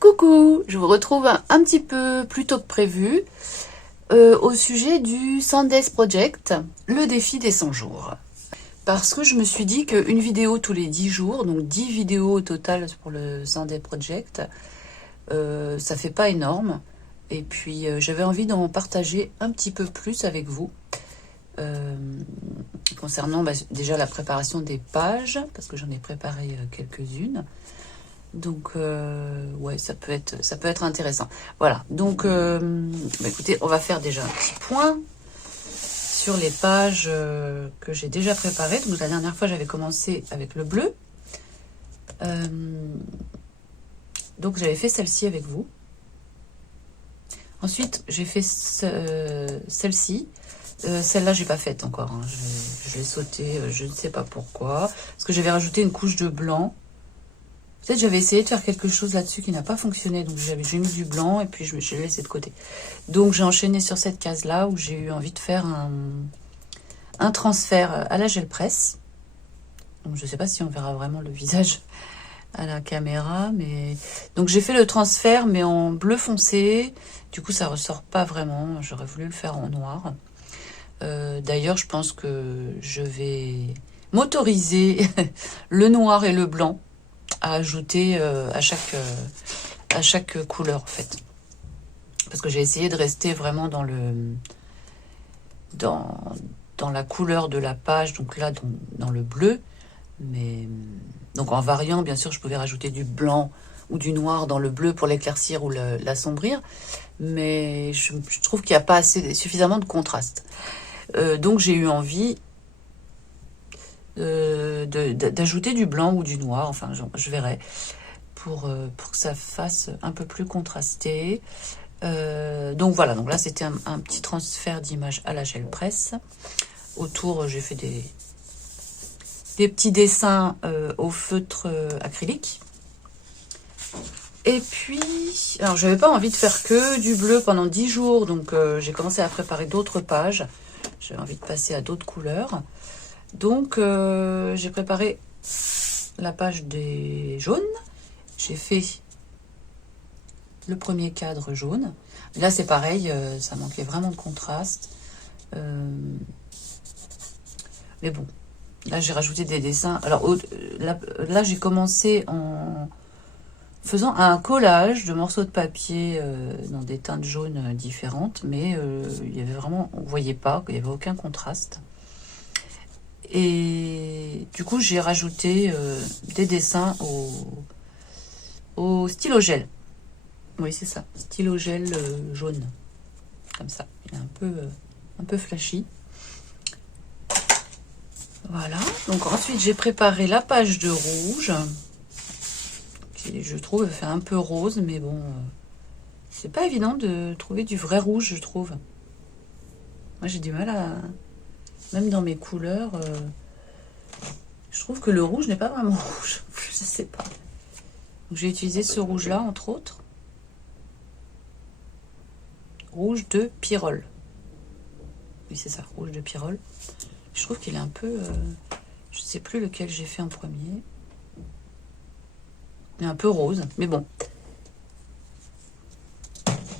Coucou, je vous retrouve un petit peu plus tôt que prévu au sujet du 100 Days Project, le défi des 100 jours. Parce que je me suis dit qu'une vidéo tous les 10 jours, donc 10 vidéos au total pour le 100 Days Project, ça fait pas énorme. Et puis j'avais envie d'en partager un petit peu plus avec vous. Concernant déjà la préparation des pages, parce que j'en ai préparé quelques-unes. Donc, ouais, ça peut être intéressant. Voilà, donc, écoutez, on va faire déjà un petit point sur les pages que j'ai déjà préparées. Donc, la dernière fois, j'avais commencé avec le bleu. Donc, j'avais fait celle-ci avec vous. Ensuite, j'ai fait celle-ci. Celle-là, j'ai pas faite encore. Hein. Je l'ai sautée, je ne sais pas pourquoi. Parce que j'avais rajouté une couche de blanc. Peut-être j'avais essayé de faire quelque chose là-dessus qui n'a pas fonctionné. Donc j'ai mis du blanc et puis je l'ai laissé de côté. Donc j'ai enchaîné sur cette case-là où j'ai eu envie de faire un transfert à la gel presse. Donc je ne sais pas si on verra vraiment le visage à la caméra. Mais donc j'ai fait le transfert mais en bleu foncé. Du coup ça ressort pas vraiment. J'aurais voulu le faire en noir. D'ailleurs je pense que je vais m'autoriser le noir et le blanc à ajouter à chaque couleur en fait, parce que j'ai essayé de rester vraiment dans la couleur de la page, donc là dans le bleu, mais donc en variant bien sûr je pouvais rajouter du blanc ou du noir dans le bleu pour l'éclaircir ou l'assombrir, mais je trouve qu'il n'y a pas suffisamment de contraste, donc j'ai eu envie d'ajouter du blanc ou du noir, enfin je verrai, pour que ça fasse un peu plus contrasté. Donc voilà, donc là c'était un petit transfert d'image à la gel presse. Autour j'ai fait des petits dessins au feutre acrylique. Et puis, alors j'avais pas envie de faire que du bleu pendant 10 jours, donc j'ai commencé à préparer d'autres pages. J'avais envie de passer à d'autres couleurs. Donc j'ai préparé la page des jaunes. J'ai fait le premier cadre jaune. Là c'est pareil, ça manquait vraiment de contraste. Mais bon, là j'ai rajouté des dessins. Alors là j'ai commencé en faisant un collage de morceaux de papier dans des teintes jaunes différentes, mais il y avait vraiment, on voyait pas, il n'y avait aucun contraste. Et du coup, j'ai rajouté des dessins au stylo gel. Oui, c'est ça, stylo gel jaune. Comme ça, il est un peu flashy. Voilà, donc ensuite j'ai préparé la page de rouge. Qui, je trouve, fait un peu rose, mais bon, c'est pas évident de trouver du vrai rouge, je trouve. Moi, j'ai du mal à... Même dans mes couleurs... je trouve que le rouge n'est pas vraiment rouge. Je sais pas. Donc j'ai utilisé ce rouge-là, entre autres. Rouge de Pyrrole. Oui, c'est ça, rouge de Pyrrole. Je trouve qu'il est un peu... je sais plus lequel j'ai fait en premier. Il est un peu rose, mais bon.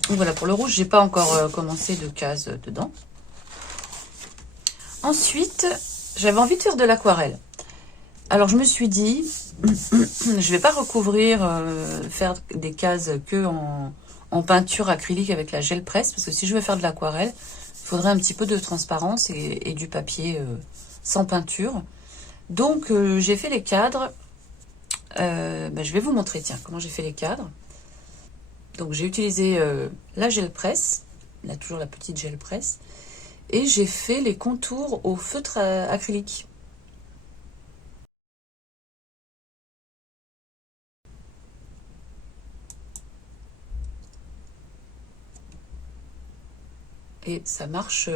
Donc voilà, pour le rouge, j'ai pas encore commencé de case dedans. Ensuite, j'avais envie de faire de l'aquarelle. Alors je me suis dit, je vais pas recouvrir, faire des cases que en peinture acrylique avec la gel presse, parce que si je veux faire de l'aquarelle, il faudrait un petit peu de transparence et du papier sans peinture. Donc j'ai fait les cadres. Je vais vous montrer, tiens, comment j'ai fait les cadres. Donc j'ai utilisé la gel presse, là toujours la petite gel presse, et j'ai fait les contours au feutre acrylique. Et ça marche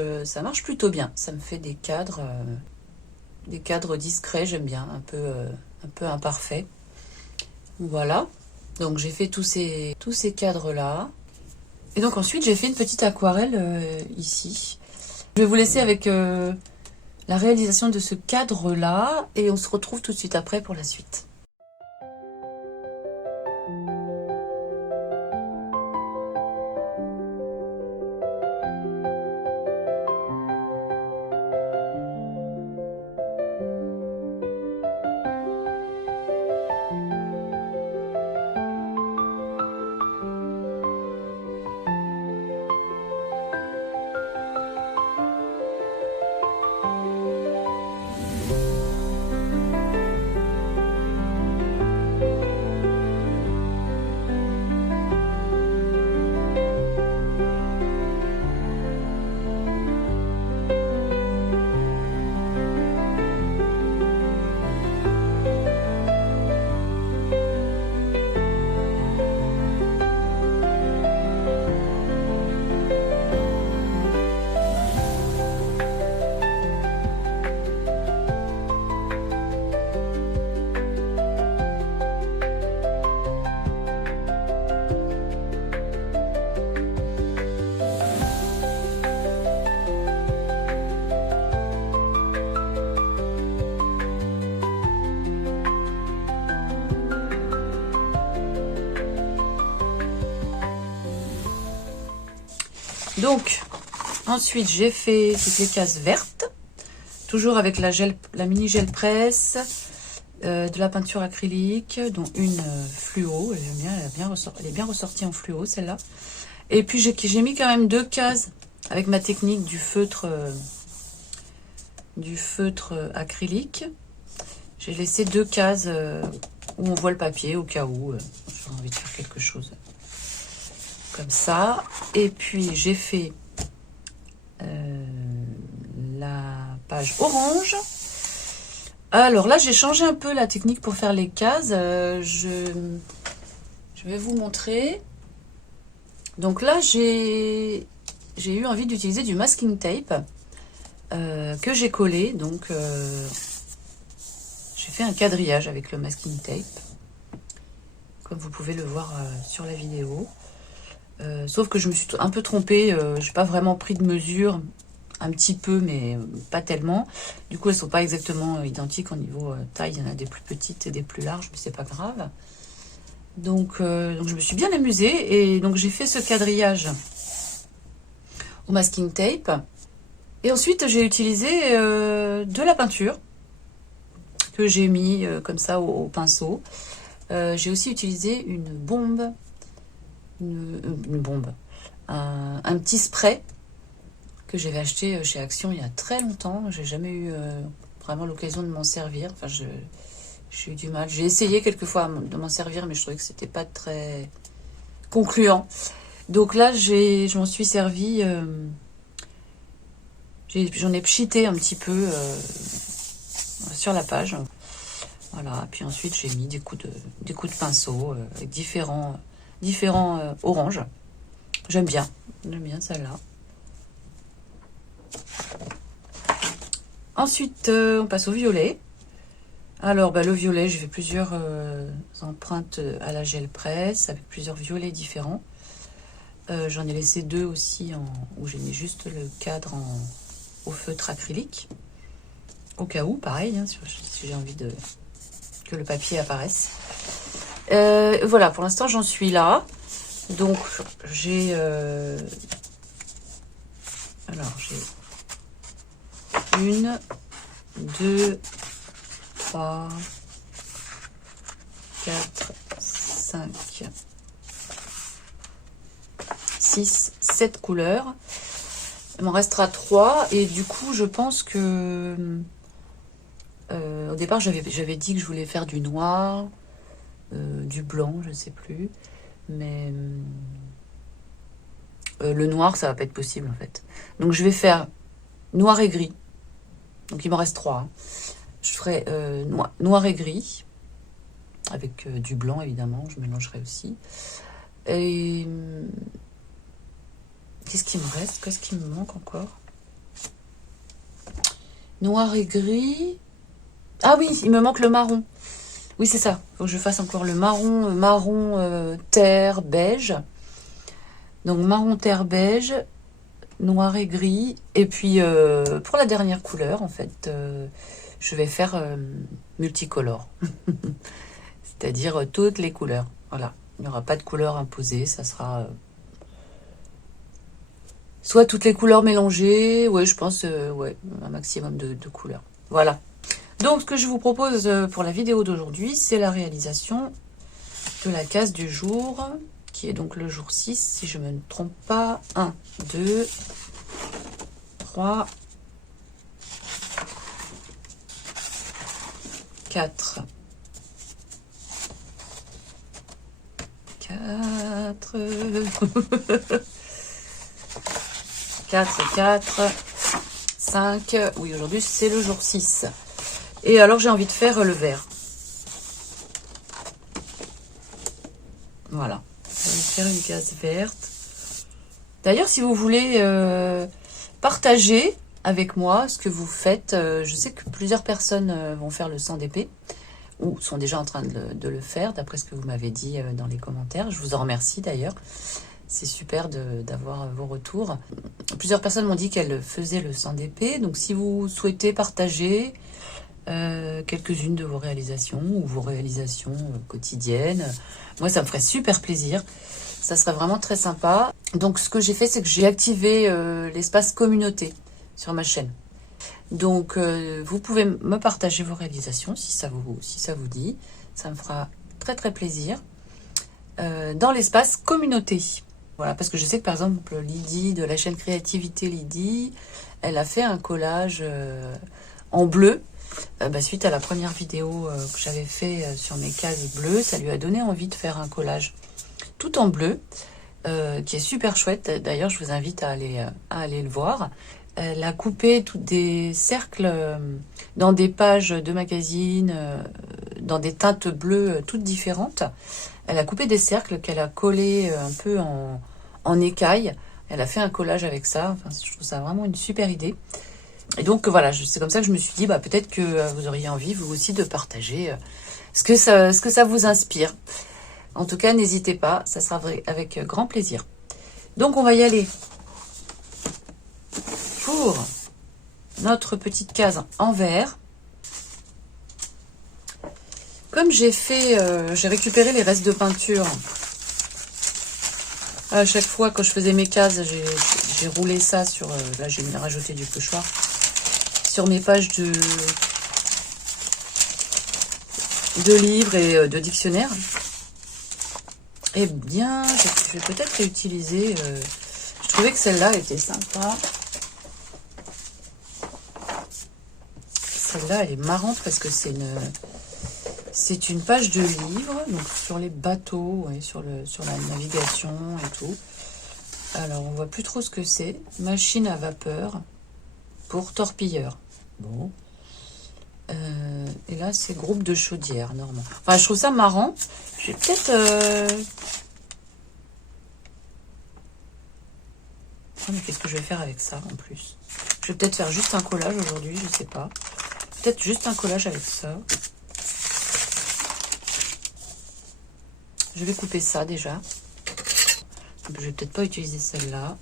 plutôt bien. Ça me fait des cadres discrets, j'aime bien, un peu imparfaits. Voilà. Donc j'ai fait tous ces cadres là. Et donc ensuite, j'ai fait une petite aquarelle ici. Je vais vous laisser avec la réalisation de ce cadre-là. Et on se retrouve tout de suite après pour la suite. Donc, ensuite, j'ai fait toutes les cases vertes, toujours avec la mini gel presse, de la peinture acrylique, dont une fluo. J'aime bien, elle est bien ressortie en fluo, celle-là. Et puis, j'ai mis quand même 2 cases avec ma technique du feutre acrylique. J'ai laissé 2 cases où on voit le papier, au cas où j'ai envie de faire quelque chose. Comme ça. Et puis j'ai fait la page orange. Alors là j'ai changé un peu la technique pour faire les cases. Je vais vous montrer. Donc là j'ai eu envie d'utiliser du masking tape que j'ai collé. Donc j'ai fait un quadrillage avec le masking tape, comme vous pouvez le voir sur la vidéo. Sauf que je me suis un peu trompée, je n'ai pas vraiment pris de mesure, un petit peu, mais pas tellement. Du coup, elles ne sont pas exactement identiques au niveau taille. Il y en a des plus petites et des plus larges, mais c'est pas grave. Donc je me suis bien amusée et donc j'ai fait ce quadrillage au masking tape. Et ensuite, j'ai utilisé de la peinture que j'ai mis comme ça au pinceau. J'ai aussi utilisé une bombe. Un petit spray que j'avais acheté chez Action il y a très longtemps. J'ai jamais eu vraiment l'occasion de m'en servir. Enfin, j'ai eu du mal. J'ai essayé quelquefois de m'en servir, mais je trouvais que c'était pas très concluant. Donc là, je m'en suis servi. J'en ai pchité un petit peu sur la page. Voilà. Puis ensuite, j'ai mis des coups de pinceau avec différents oranges. J'aime bien celle-là. Ensuite, on passe au violet. Alors, le violet, j'ai fait plusieurs empreintes à la gel presse avec plusieurs violets différents. J'en ai laissé 2 aussi où j'ai mis juste le cadre au feutre acrylique. Au cas où, pareil, hein, si j'ai envie que le papier apparaisse. Voilà, pour l'instant, j'en suis là. Donc, j'ai 1, 2, 3, 4, 5, 6, 7 couleurs. Il m'en restera 3 et du coup, je pense que au départ, j'avais dit que je voulais faire du noir, du blanc, je ne sais plus. Mais le noir, ça va pas être possible en fait. Donc je vais faire noir et gris. Donc il m'en reste 3. Hein. Je ferai noir et gris. Avec du blanc évidemment, je mélangerai aussi. Et qu'est-ce qui me reste? Qu'est-ce qui me manque encore? Noir et gris. Ah oui, il me manque le marron. Oui, c'est ça. Il faut que je fasse encore le marron terre, beige. Donc marron terre beige, noir et gris. Et puis pour la dernière couleur, en fait, je vais faire multicolore. C'est-à-dire toutes les couleurs. Voilà. Il n'y aura pas de couleur imposée. Ça sera soit toutes les couleurs mélangées. Ouais, je pense ouais, un maximum de couleurs. Voilà. Donc ce que je vous propose pour la vidéo d'aujourd'hui, c'est la réalisation de la case du jour, qui est donc le jour 6, si je ne me trompe pas. 1, 2, 3, 4. 4. 4, 4, 5. Oui, aujourd'hui, c'est le jour 6. Et alors, j'ai envie de faire le vert. Voilà. Je vais faire une case verte. D'ailleurs, si vous voulez partager avec moi ce que vous faites, je sais que plusieurs personnes vont faire le 100 d'épée, ou sont déjà en train de le faire, d'après ce que vous m'avez dit dans les commentaires. Je vous en remercie d'ailleurs. C'est super d'avoir vos retours. Plusieurs personnes m'ont dit qu'elles faisaient le 100 d'épée. Donc si vous souhaitez partager quelques-unes de vos réalisations ou vos réalisations quotidiennes, moi ça me ferait super plaisir. Ça serait vraiment très sympa. Donc ce que j'ai fait, c'est que j'ai activé l'espace communauté sur ma chaîne. Donc vous pouvez me partager vos réalisations si ça vous dit. Ça me fera très très plaisir. Dans l'espace communauté. Voilà, parce que je sais que par exemple Lydie de la chaîne Créativité Lydie, elle a fait un collage en bleu. Suite à la première vidéo que j'avais fait sur mes cases bleues, ça lui a donné envie de faire un collage tout en bleu, qui est super chouette. D'ailleurs, je vous invite à aller le voir. Elle a coupé tous des cercles dans des pages de magazines, dans des teintes bleues toutes différentes. Elle a coupé des cercles qu'elle a collés un peu en écaille. Elle a fait un collage avec ça. Enfin, je trouve ça vraiment une super idée. Et donc voilà, c'est comme ça que je me suis dit, peut-être que vous auriez envie, vous aussi, de partager ce que ça vous inspire. En tout cas, n'hésitez pas, ça sera avec grand plaisir. Donc on va y aller pour notre petite case en vert. Comme j'ai récupéré les restes de peinture. À chaque fois, quand je faisais mes cases, j'ai roulé ça sur... là, j'ai rajouté du pochoir. Sur mes pages de livres et de dictionnaires. Eh bien, je vais peut-être réutiliser... je trouvais que celle-là était sympa. Celle-là, elle est marrante parce que c'est une page de livre, donc sur les bateaux, ouais, sur la navigation et tout. Alors, on voit plus trop ce que c'est. Machine à vapeur pour torpilleur. Bon. Et là, c'est groupe de chaudière, normalement. Enfin, je trouve ça marrant. Je vais peut-être... Oh, mais qu'est-ce que je vais faire avec ça, en plus? Je vais peut-être faire juste un collage aujourd'hui, je sais pas. Peut-être juste un collage avec ça. Je vais couper ça, déjà. Je vais peut-être pas utiliser celle-là.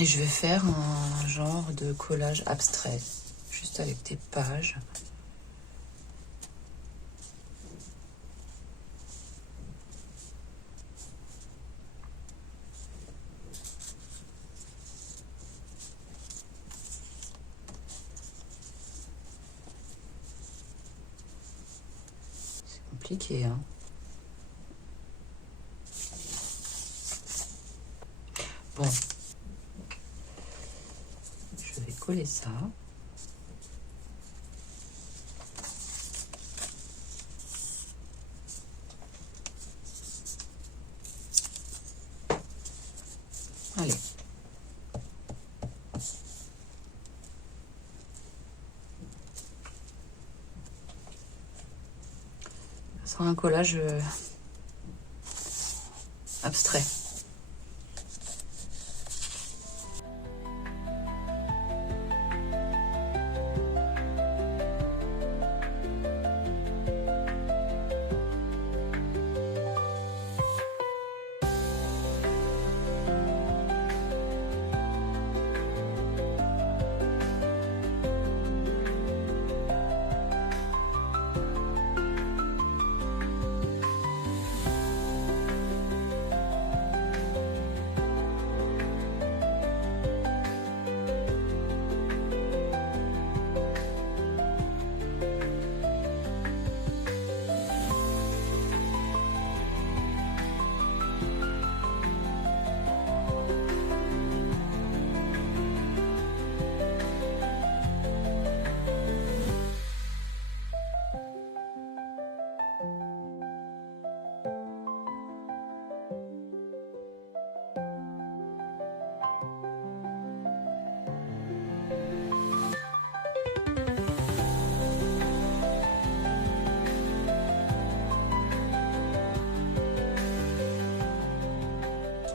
Et je vais faire un genre de collage abstrait. Juste avec des pages. C'est compliqué, hein. Bon. Je vais coller ça. Allez. Ça sera un collage abstrait.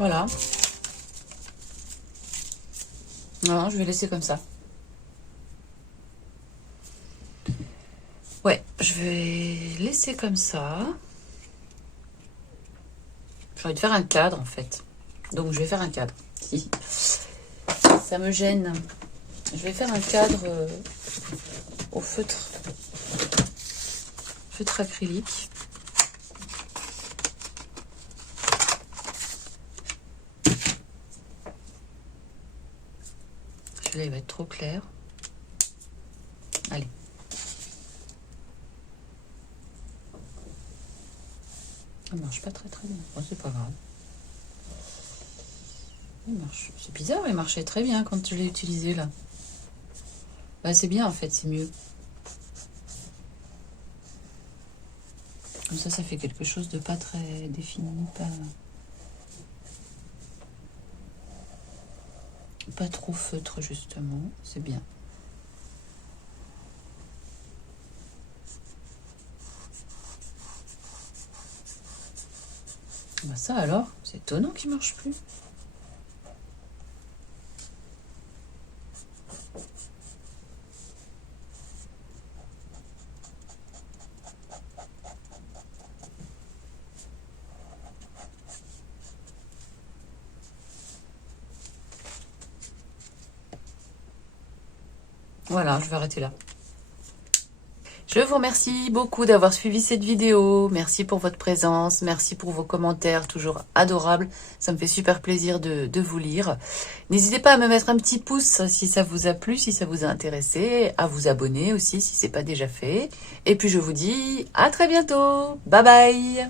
Voilà. Non, je vais laisser comme ça. Ouais, je vais laisser comme ça. J'ai envie de faire un cadre en fait. Donc je vais faire un cadre. Si. Ça me gêne. Je vais faire un cadre au feutre. Feutre acrylique. Celui-là il va être trop clair. Allez. Ça marche pas très bien. Bon, c'est pas grave. Il marche. C'est bizarre, il marchait très bien quand je l'ai utilisé là. Bah, c'est bien en fait, c'est mieux. Comme ça fait quelque chose de pas très défini, pas trop feutre justement, c'est bien. Bah ça alors, c'est étonnant qu'il marche plus. Voilà, je vais arrêter là. Je vous remercie beaucoup d'avoir suivi cette vidéo. Merci pour votre présence. Merci pour vos commentaires, toujours adorables. Ça me fait super plaisir de vous lire. N'hésitez pas à me mettre un petit pouce si ça vous a plu, si ça vous a intéressé. À vous abonner aussi si ce n'est pas déjà fait. Et puis je vous dis à très bientôt. Bye bye.